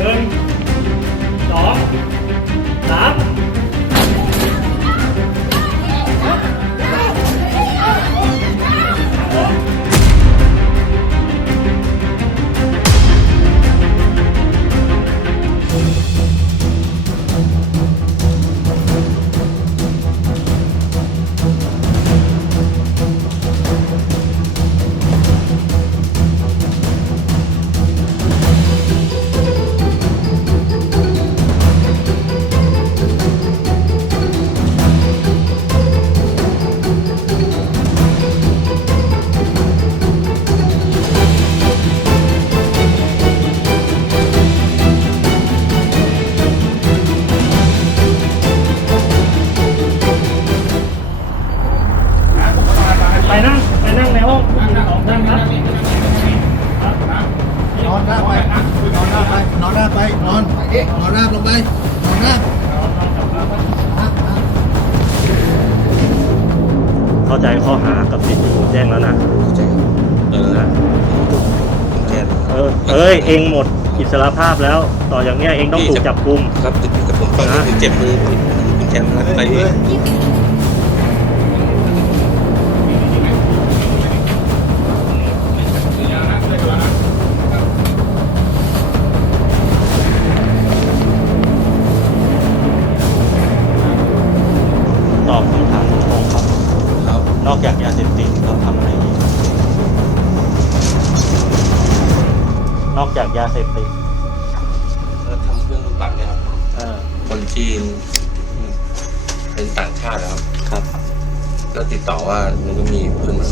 ห ไปนอนหน้าไป นอนหน้าไป นอน นอนหน้าลงไป นอนหน้าเข้าใจข้อหากับผิดที่ผมแจ้งแล้วนะเออนะผมแจ้งเออเอ้ย เองหมดอิสรภาพแล้ว ต่ออย่างเนี้ยเองต้องถูกจับกุม ครับแต่ผมฟังแล้วผมเจ็บมือคุณแชมป์รักไป อกจากยาเสพติดเราทำอะไรอีกนอกจากยาเสพติดแล้วทำเครื่องรูปบัตรเนี่ยครับเออคนจีนเป็นต่างชาตินะครับ ครับ ก็ติดต่อว่ามันก็มีเพื่อนมา